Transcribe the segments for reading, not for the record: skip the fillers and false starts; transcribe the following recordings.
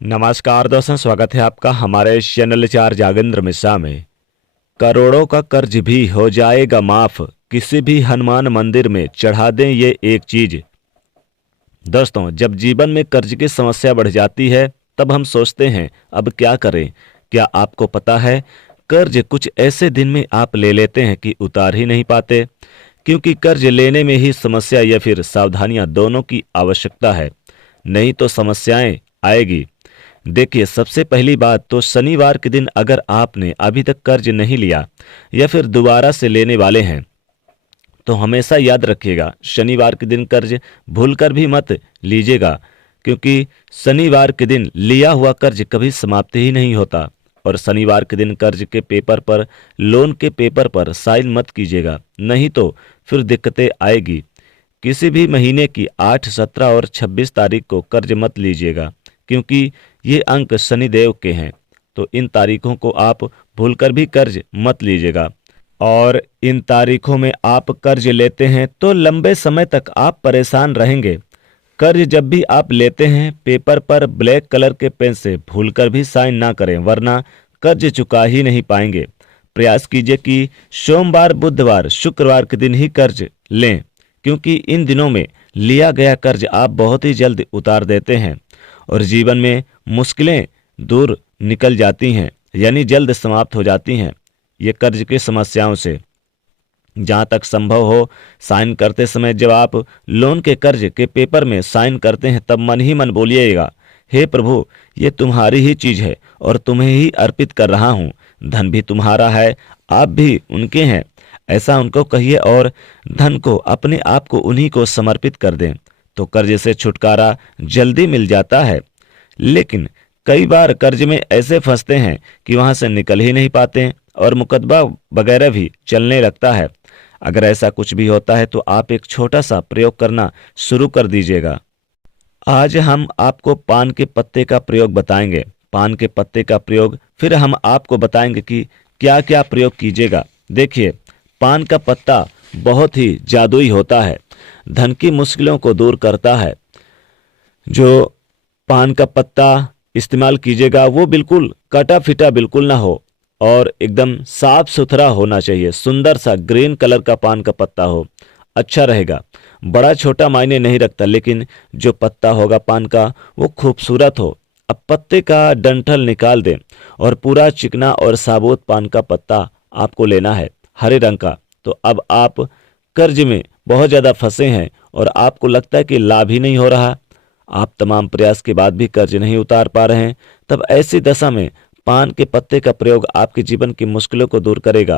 नमस्कार दोस्तों, स्वागत है आपका हमारे चैनल चार जागेंद्र मिश्रा में। करोड़ों का कर्ज भी हो जाएगा माफ, किसी भी हनुमान मंदिर में चढ़ा दें ये एक चीज। दोस्तों, जब जीवन में कर्ज की समस्या बढ़ जाती है तब हम सोचते हैं अब क्या करें। क्या आपको पता है, कर्ज कुछ ऐसे दिन में आप ले लेते हैं कि उतार ही नहीं पाते, क्योंकि कर्ज लेने में ही समस्या या फिर सावधानियां दोनों की आवश्यकता है, नहीं तो समस्याएं आएगी। देखिए, सबसे पहली बात तो शनिवार के दिन अगर आपने अभी तक कर्ज नहीं लिया या फिर दोबारा से लेने वाले हैं तो हमेशा याद रखिएगा, शनिवार के दिन कर्ज भूलकर भी मत लीजिएगा, क्योंकि शनिवार के दिन लिया हुआ कर्ज कभी समाप्त ही नहीं होता। और शनिवार के दिन कर्ज के पेपर पर, लोन के पेपर पर साइन मत कीजिएगा, नहीं तो फिर दिक्कतें आएगी। किसी भी महीने की 8, 17 और 26 तारीख को कर्ज मत लीजिएगा, क्योंकि ये अंक शनिदेव के हैं। तो इन तारीखों को आप भूलकर भी कर्ज मत लीजिएगा। और इन तारीखों में आप कर्ज लेते हैं तो लंबे समय तक आप परेशान रहेंगे। कर्ज जब भी आप लेते हैं, पेपर पर ब्लैक कलर के पेन से भूलकर भी साइन ना करें, वरना कर्ज चुका ही नहीं पाएंगे। प्रयास कीजिए कि सोमवार, बुधवार, शुक्रवार के दिन ही कर्ज लें, क्योंकि इन दिनों में लिया गया कर्ज आप बहुत ही जल्द उतार देते हैं और जीवन में मुश्किलें दूर निकल जाती हैं, यानी जल्द समाप्त हो जाती हैं ये कर्ज की समस्याओं से। जहाँ तक संभव हो, साइन करते समय जब आप लोन के कर्ज के पेपर में साइन करते हैं तब मन ही मन बोलिएगा, हे प्रभु, ये तुम्हारी ही चीज है और तुम्हें ही अर्पित कर रहा हूँ। धन भी तुम्हारा है, आप भी उनके हैं, ऐसा उनको कहिए और धन को, अपने आप को उन्हीं को समर्पित कर दें, तो कर्ज से छुटकारा जल्दी मिल जाता है। लेकिन कई बार कर्ज में ऐसे फंसते हैं कि वहां से निकल ही नहीं पाते हैं और मुकदमा वगैरह भी चलने लगता है। अगर ऐसा कुछ भी होता है तो आप एक छोटा सा प्रयोग करना शुरू कर दीजिएगा। आज हम आपको पान के पत्ते का प्रयोग बताएंगे। पान के पत्ते का प्रयोग फिर हम आपको बताएंगे कि क्या क्या प्रयोग कीजिएगा। देखिए, पान का पत्ता बहुत ही जादुई होता है, धन की मुश्किलों को दूर करता है। जो पान का पत्ता इस्तेमाल कीजिएगा वो बिल्कुल कटा फिटा बिल्कुल ना हो और एकदम साफ सुथरा होना चाहिए। सुंदर सा ग्रीन कलर का पान का पत्ता हो, अच्छा रहेगा। बड़ा छोटा मायने नहीं रखता, लेकिन जो पत्ता होगा पान का वो खूबसूरत हो। अब पत्ते का डंठल निकाल दें और पूरा चिकना और साबुत पान का पत्ता आपको लेना है, हरे रंग का। तो अब आप कर्ज में बहुत ज़्यादा फंसे हैं और आपको लगता है कि लाभ ही नहीं हो रहा, आप तमाम प्रयास के बाद भी कर्ज नहीं उतार पा रहे हैं, तब ऐसी दशा में पान के पत्ते का प्रयोग आपके जीवन की मुश्किलों को दूर करेगा।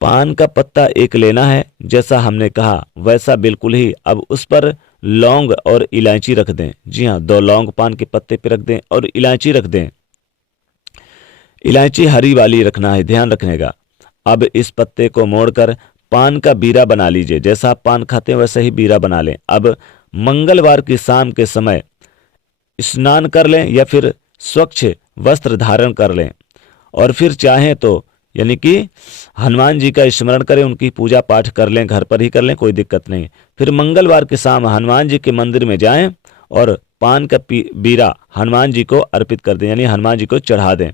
पान का पत्ता एक लेना है, जैसा हमने कहा वैसा बिल्कुल ही। अब उस पर लौंग और इलायची रख दें। जी हाँ, 2 लौंग पान के पत्ते पे रख दें और इलायची रख दें। इलायची हरी वाली रखना है, ध्यान रखने का। अब इस पत्ते को मोड़कर पान का बीरा बना लीजिए। जैसा आप पान खाते हैं वैसे ही बीरा बना लें। अब मंगलवार की शाम के समय स्नान कर लें या फिर स्वच्छ वस्त्र धारण कर लें और फिर चाहें तो यानी कि हनुमान जी का स्मरण करें, उनकी पूजा पाठ कर लें, घर पर ही कर लें, कोई दिक्कत नहीं। फिर मंगलवार की शाम हनुमान जी के मंदिर में जाएं और पान का बीरा हनुमान जी को अर्पित कर दें, यानी हनुमान जी को चढ़ा दें।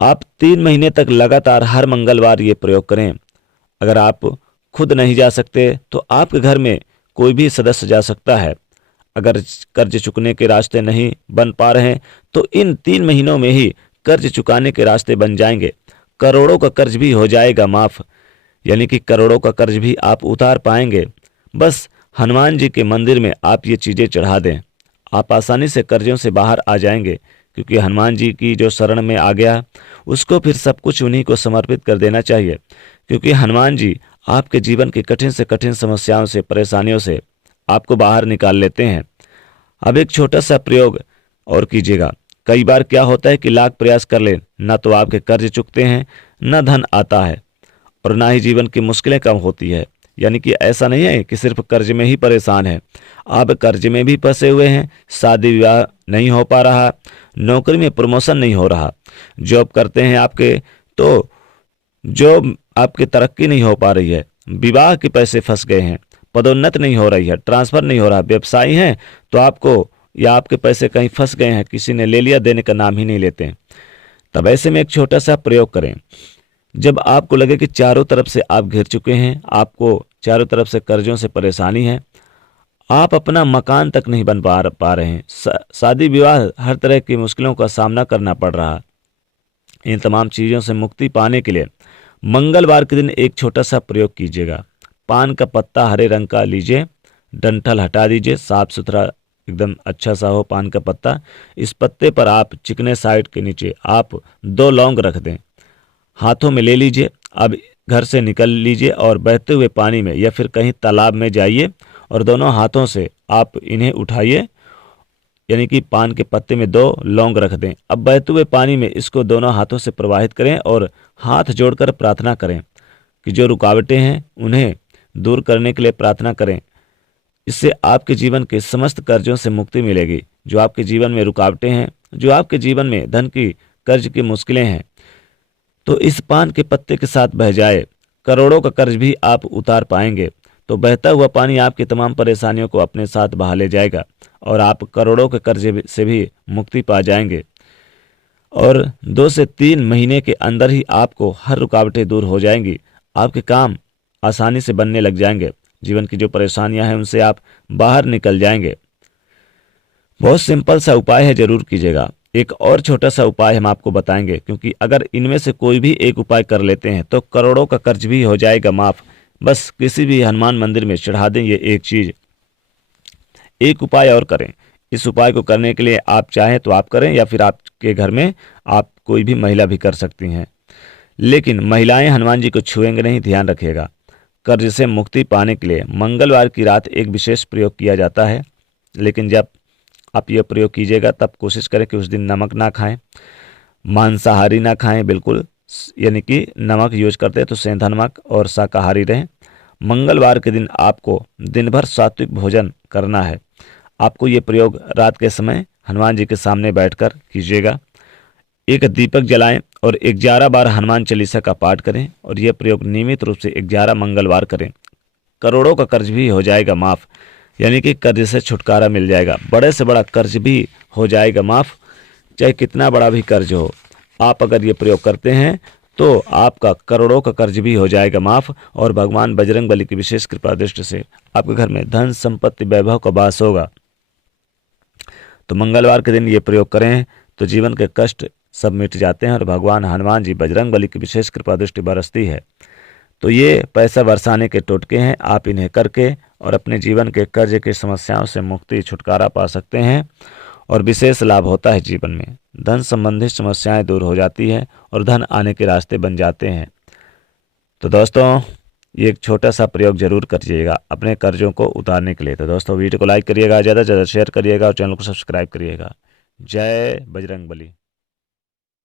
आप 3 महीने तक लगातार हर मंगलवार ये प्रयोग करें। अगर आप खुद नहीं जा सकते तो आपके घर में कोई भी सदस्य जा सकता है। अगर कर्ज चुकने के रास्ते नहीं बन पा रहे हैं तो इन 3 महीनों में ही कर्ज चुकाने के रास्ते बन जाएंगे। करोड़ों का कर्ज भी हो जाएगा माफ, यानी कि करोड़ों का कर्ज भी आप उतार पाएंगे। बस हनुमान जी के मंदिर में आप ये चीज़ें चढ़ा दें, आप आसानी से कर्जों से बाहर आ जाएंगे, क्योंकि हनुमान जी की जो शरण में आ गया उसको फिर सब कुछ उन्हीं को समर्पित कर देना चाहिए, क्योंकि हनुमान जी आपके जीवन की कठिन से कठिन समस्याओं से, परेशानियों से आपको बाहर निकाल लेते हैं। अब एक छोटा सा प्रयोग और कीजिएगा। कई बार क्या होता है कि लाख प्रयास कर लें, ना तो आपके कर्ज चुकते हैं, ना धन आता है और ना ही जीवन की मुश्किलें कम होती है। यानी कि ऐसा नहीं है कि सिर्फ कर्ज में ही परेशान है, आप कर्ज में भी फंसे हुए हैं, शादी विवाह नहीं हो पा रहा, नौकरी में प्रमोशन नहीं हो रहा, जॉब करते हैं आपके तो जॉब आपकी तरक्की नहीं हो पा रही है, विवाह के पैसे फंस गए हैं, पदोन्नति नहीं हो रही है, ट्रांसफर नहीं हो रहा, व्यवसायी हैं तो आपको या आपके पैसे कहीं फंस गए हैं, किसी ने ले लिया, देने का नाम ही नहीं लेते हैं, तब ऐसे में एक छोटा सा प्रयोग करें। जब आपको लगे कि चारों तरफ से आप घिर चुके हैं, आपको चारों तरफ से कर्जों से परेशानी है, आप अपना मकान तक नहीं बन पा रहे हैं, शादी विवाह, हर तरह की मुश्किलों का सामना करना पड़ रहा है, इन तमाम चीज़ों से मुक्ति पाने के लिए मंगलवार के दिन एक छोटा सा प्रयोग कीजिएगा। पान का पत्ता हरे रंग का लीजिए, डंठल हटा दीजिए, साफ सुथरा एकदम अच्छा सा हो पान का पत्ता। इस पत्ते पर आप चिकने साइड के नीचे आप 2 लौंग रख दें, हाथों में ले लीजिए। अब घर से निकल लीजिए और बहते हुए पानी में या फिर कहीं तालाब में जाइए और दोनों हाथों से आप इन्हें उठाइए, यानी कि पान के पत्ते में 2 लौंग रख दें। अब बहते हुए पानी में इसको दोनों हाथों से प्रवाहित करें और हाथ जोड़कर प्रार्थना करें कि जो रुकावटें हैं उन्हें दूर करने के लिए प्रार्थना करें। इससे आपके जीवन के समस्त कर्जों से मुक्ति मिलेगी। जो आपके जीवन में रुकावटें हैं, जो आपके जीवन में धन की कर्ज की मुश्किलें हैं, तो इस पान के पत्ते के साथ बह जाए, करोड़ों का कर्ज भी आप उतार पाएंगे। तो बहता हुआ पानी आपकी तमाम परेशानियों को अपने साथ बहा ले जाएगा और आप करोड़ों के कर्ज से भी मुक्ति पा जाएंगे। और 2 से 3 महीने के अंदर ही आपको हर रुकावटें दूर हो जाएंगी, आपके काम आसानी से बनने लग जाएंगे, जीवन की जो परेशानियां हैं उनसे आप बाहर निकल जाएंगे। बहुत सिंपल सा उपाय है, जरूर कीजिएगा। एक और छोटा सा उपाय हम आपको बताएंगे, क्योंकि अगर इनमें से कोई भी एक उपाय कर लेते हैं तो करोड़ों का कर्ज भी हो जाएगा माफ। बस किसी भी हनुमान मंदिर में चढ़ा दें ये एक चीज। एक उपाय और करें। इस उपाय को करने के लिए आप चाहें तो आप करें, या फिर आपके घर में आप कोई भी महिला भी कर सकती हैं, लेकिन महिलाएं हनुमान जी को छुएंगे नहीं, ध्यान रखिएगा। कर्ज से मुक्ति पाने के लिए मंगलवार की रात एक विशेष प्रयोग किया जाता है, लेकिन जब आप यह प्रयोग कीजिएगा तब कोशिश करें कि उस दिन नमक ना खाएं, मांसाहारी ना खाएं बिल्कुल, यानी कि नमक यूज करते हैं तो सेंधा नमक, और शाकाहारी रहें। मंगलवार के दिन आपको दिन भर सात्विक भोजन करना है। आपको ये प्रयोग रात के समय हनुमान जी के सामने बैठकर कीजिएगा। एक दीपक जलाएं और 11 बार हनुमान चालीसा का पाठ करें और यह प्रयोग नियमित रूप से 11 मंगलवार करें। करोड़ों का कर्ज भी हो जाएगा माफ, यानी कि कर्ज से छुटकारा मिल जाएगा। बड़े से बड़ा कर्ज भी हो जाएगा माफ, चाहे कितना बड़ा भी कर्ज हो। आप अगर ये प्रयोग करते हैं तो आपका करोड़ों का कर्ज भी हो जाएगा माफ, और भगवान बजरंग बली की विशेष कृपा दृष्टि से आपके घर में धन संपत्ति वैभव का वास होगा। तो मंगलवार के दिन ये प्रयोग करें तो जीवन के कष्ट सब मिट जाते हैं और भगवान हनुमान जी बजरंग बली की विशेष कृपा दृष्टि बरसती है। तो ये पैसा बरसाने के टोटके हैं, आप इन्हें करके और अपने जीवन के कर्ज की समस्याओं से मुक्ति छुटकारा पा सकते हैं और विशेष लाभ होता है जीवन में। धन संबंधित समस्याएं दूर हो जाती है और धन आने के रास्ते बन जाते हैं। तो दोस्तों, ये एक छोटा सा प्रयोग जरूर करिएगा अपने कर्जों को उतारने के लिए। तो दोस्तों, वीडियो को लाइक करिएगा, ज़्यादा से ज़्यादा शेयर करिएगा और चैनल को सब्सक्राइब करिएगा। जय बजरंग बली।